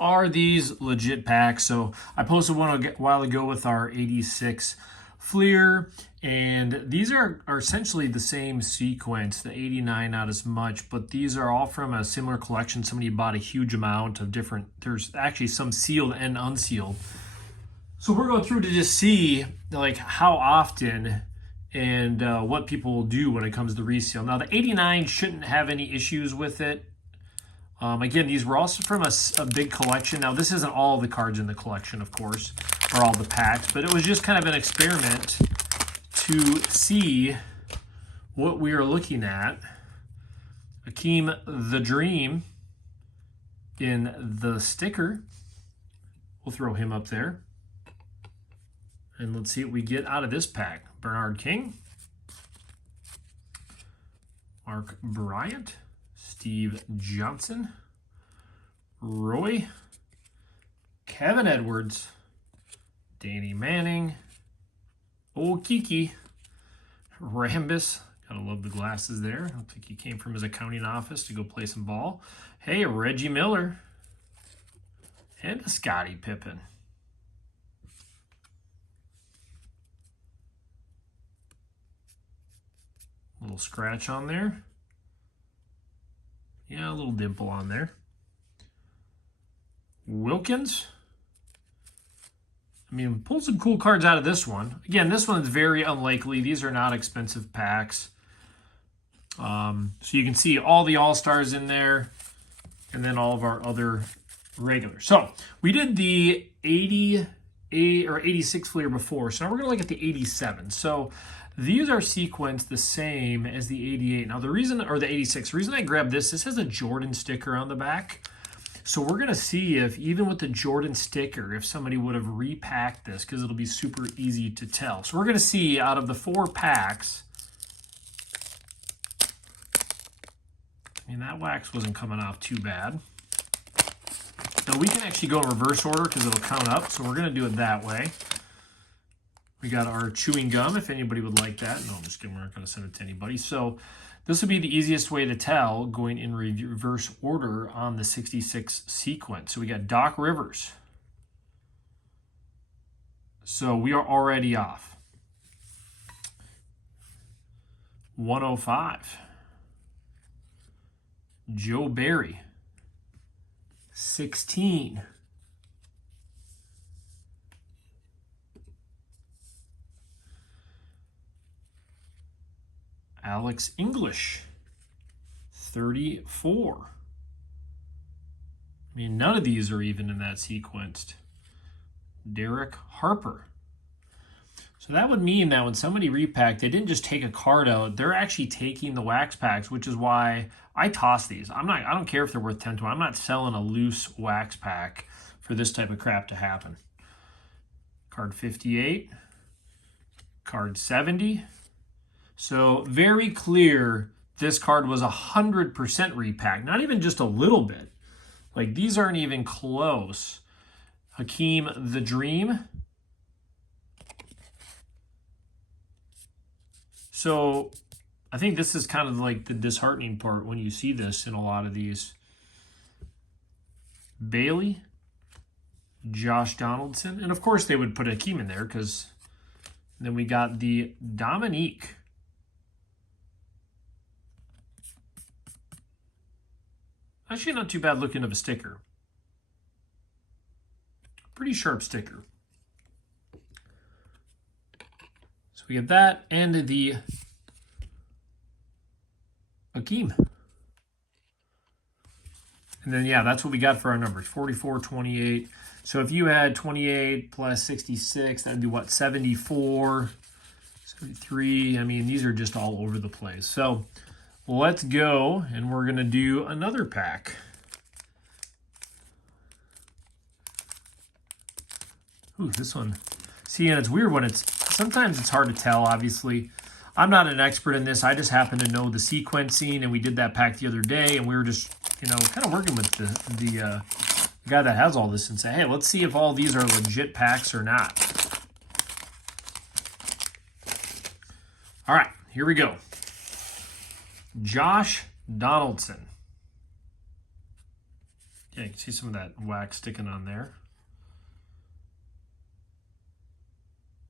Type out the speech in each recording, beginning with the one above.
Are these legit packs? So I posted one a while ago with our 86 Fleer, and these are essentially the same sequence. The 89 not as much, but these are all from a similar collection. Somebody bought a huge amount of different, there's actually some sealed and unsealed. So we're going through to just see like how often and what people will do when it comes to resale. Now the 89 shouldn't have any issues with it. Again, these were also from a big collection. Now, this isn't all the cards in the collection, of course, or all the packs, but it was just kind of an experiment to see what we are looking at. Akeem the Dream in the sticker. We'll throw him up there. And let's see what we get out of this pack. Bernard King. Mark Bryant. Steve Johnson, Roy, Kevin Edwards, Danny Manning, old Kiki, Rambus. Gotta love the glasses there. I think he came from his accounting office to go play some ball. Hey, Reggie Miller, and a Scottie Pippen. Little scratch on there. Yeah, a little dimple on there. Wilkins. I mean, pulled some cool cards out of this one. Again, this one's very unlikely. These are not expensive packs. So you can see all the All-Stars in there and then all of our other regulars. So we did the 88 or 86 Fleer before. So now we're going to look at the 87. So these are sequenced the same as the 88. Now the reason, or the 86, the reason I grabbed this has a Jordan sticker on the back. So we're gonna see if even with the Jordan sticker, if somebody would have repacked this, because it'll be super easy to tell. So we're gonna see out of the 4 packs, I mean, that wax wasn't coming off too bad. So we can actually go in reverse order because it'll count up. So we're gonna do it that way. We got our chewing gum, if anybody would like that. No, I'm just kidding, we're not going to send it to anybody. So this would be the easiest way to tell going in reverse order on the 66 sequence. So we got Doc Rivers. So we are already off. 105. Joe Barry. 16. Alex English, 34. I mean, none of these are even in that sequenced. Derek Harper. So that would mean that when somebody repacked, they didn't just take a card out. They're actually taking the wax packs, which is why I toss these. I don't care if they're worth 10 to 1. I'm not selling a loose wax pack for this type of crap to happen. Card 58. Card 70. So very clear this card was 100% repacked, not even just a little bit. Like these aren't even close. Hakeem the Dream. So I think this is kind of like the disheartening part when you see this in a lot of these. Bailey, Josh Donaldson, and of course they would put Hakeem in there because then we got the Dominique. Actually, not too bad looking of a sticker. Pretty sharp sticker. So we get that and the Hakeem. And then, yeah, that's what we got for our numbers, 44, 28. So if you had 28 plus 66, that would be what, 74, 73. I mean, these are just all over the place. So let's go, and we're going to do another pack. Ooh, this one. See, and it's weird when sometimes it's hard to tell, obviously. I'm not an expert in this. I just happen to know the sequencing, and we did that pack the other day, and we were just, kind of working with the guy that has all this and say, hey, let's see if all these are legit packs or not. All right, here we go. Josh Donaldson. Yeah, you can see some of that wax sticking on there.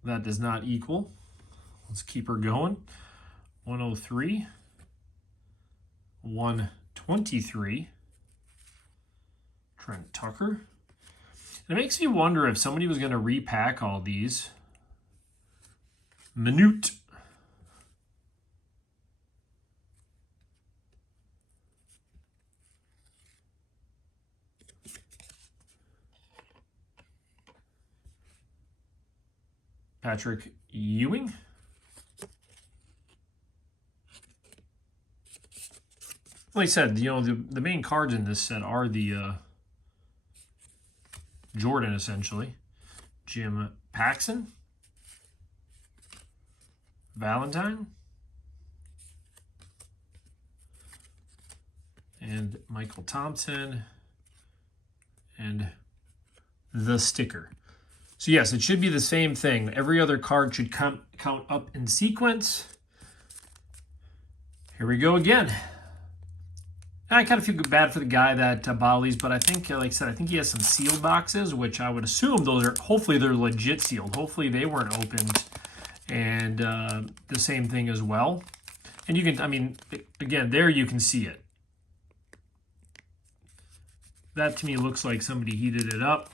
That does not equal. Let's keep her going. 103. 123. Trent Tucker. It makes me wonder if somebody was going to repack all these. Minute. Patrick Ewing. Like I said, you know, the main cards in this set are the Jordan, essentially. Jim Paxson. Valentine. And Michael Thompson. And the sticker. So yes, it should be the same thing. Every other card should count up in sequence. Here we go again. I kind of feel bad for the guy that bought these, but I think, like I said, I think he has some sealed boxes, which I would assume those are, hopefully they're legit sealed. Hopefully they weren't opened, and the same thing as well. And you can, I mean, again, there you can see it. That to me looks like somebody heated it up.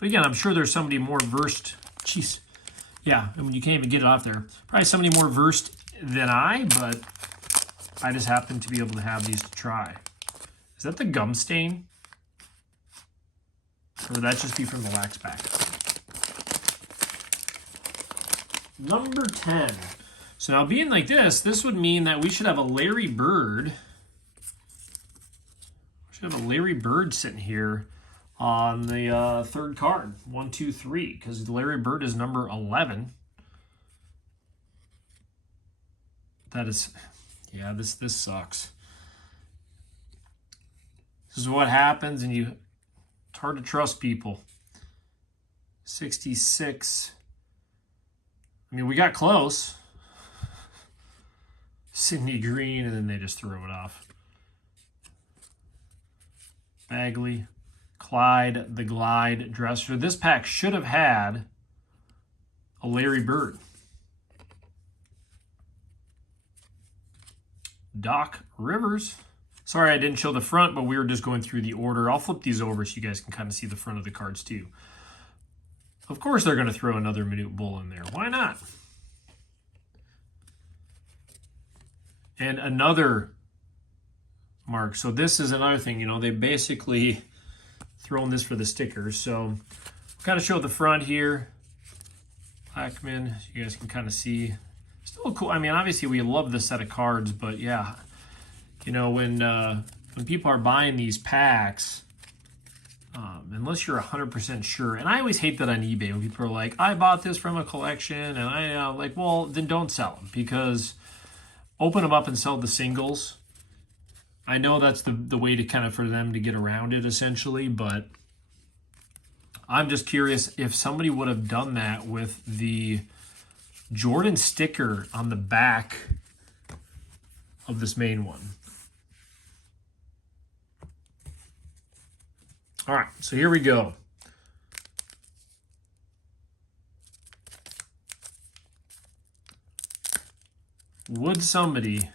But again, I'm sure there's somebody more versed. Jeez. Yeah, I mean, you can't even get it off there. Probably somebody more versed than I, but I just happen to be able to have these to try. Is that the gum stain? Or would that just be from the wax pack? Number 10. So now being like this would mean that we should have a Larry Bird. We should have a Larry Bird sitting here on the third card. 1, 2, 3. Because Larry Bird is number 11. That is... Yeah, this sucks. This is what happens, and it's hard to trust people. 66. I mean, we got close. Sidney Green, and then they just throw it off. Bagley, Clyde, the Glide, Dresser. This pack should have had a Larry Bird. Doc Rivers. Sorry I didn't show the front, but we were just going through the order. I'll flip these over so you guys can kind of see the front of the cards too. Of course they're going to throw another Minute Bull in there. Why not? And another mark. So this is another thing, you know, they basically thrown this for the stickers. So kind of show the front here. Blackman, so you guys can kind of see. Still cool. I mean, obviously we love this set of cards, but yeah, you know, when people are buying these packs, unless you're 100% sure, and I always hate that on eBay when people are like, I bought this from a collection, and I like, well, then don't sell them, because open them up and sell the singles. I know that's the way to kind of for them to get around it, essentially, but I'm just curious if somebody would have done that with the Jordan sticker on the back of this main one. All right, so here we go. Would somebody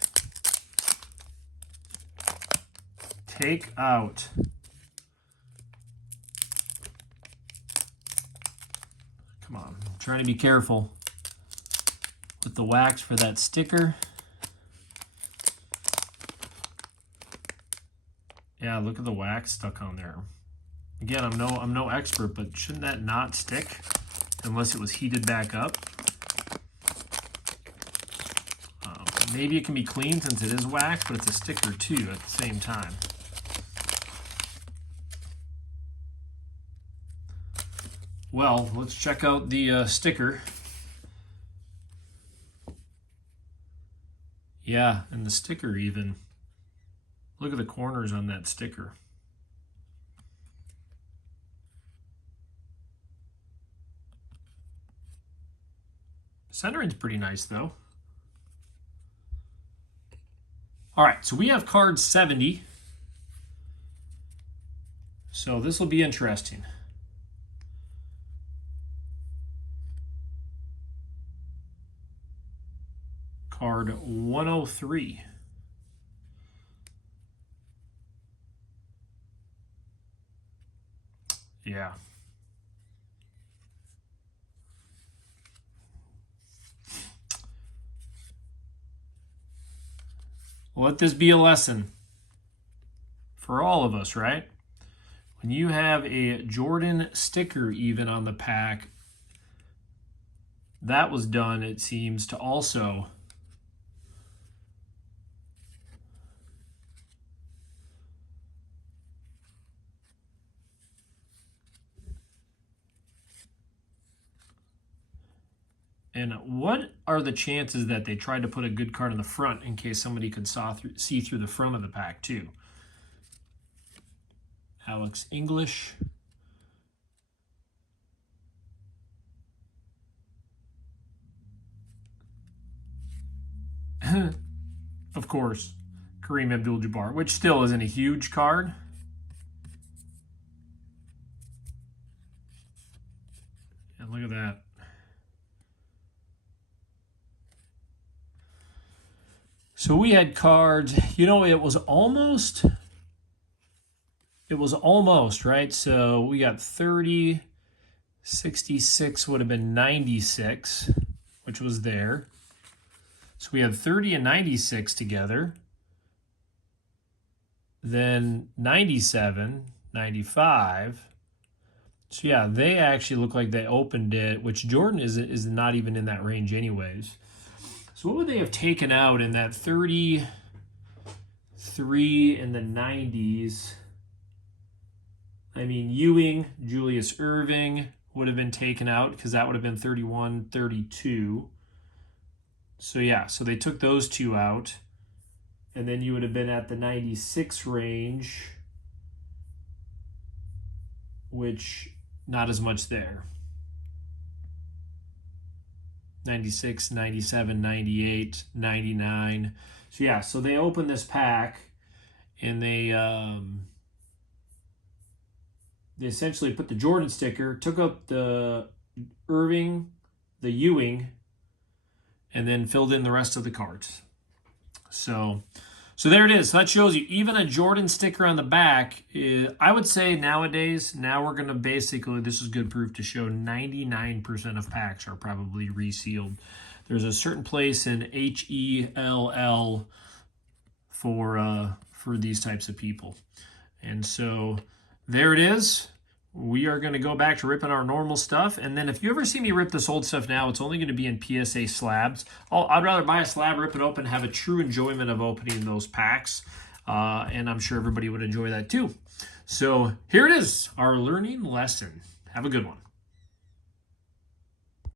take out come on, I'm trying to be careful with the wax for that sticker. Yeah, look at the wax stuck on there. Again, I'm no expert, but shouldn't that not stick unless it was heated back up? Maybe it can be clean since it is wax, but it's a sticker too at the same time. Well, let's check out the sticker. Yeah, and the sticker even. Look at the corners on that sticker. Centering's pretty nice though. All right, so we have card 70. So this will be interesting. Card 103. Yeah. Let this be a lesson for all of us, right? When you have a Jordan sticker even on the pack, that was done, it seems, to also and what are the chances that they tried to put a good card in the front in case somebody could see through the front of the pack too? Alex English. Of course, Kareem Abdul-Jabbar, which still isn't a huge card. And look at that. So we had cards, you know, it was almost, right? So we got 30, 66 would have been 96, which was there. So we had 30 and 96 together. Then 97, 95. So yeah, they actually look like they opened it, which Jordan is not even in that range anyways. So what would they have taken out in that 33 in the 90s? I mean, Ewing, Julius Erving would have been taken out because that would have been 31, 32. So yeah, so they took those two out. And then you would have been at the 96 range, which not as much there. 96, 97, 98, 99. So yeah, so they opened this pack and they essentially put the Jordan sticker, took up the Irving, the Ewing, and then filled in the rest of the cards. So there it is. So that shows you even a Jordan sticker on the back. I would say nowadays, now we're going to basically, this is good proof to show 99% of packs are probably resealed. There's a certain place in HELL for these types of people. And so there it is. We are going to go back to ripping our normal stuff. And then if you ever see me rip this old stuff now, it's only going to be in PSA slabs. I'd rather buy a slab, rip it open, have a true enjoyment of opening those packs. And I'm sure everybody would enjoy that too. So here it is, our learning lesson. Have a good one.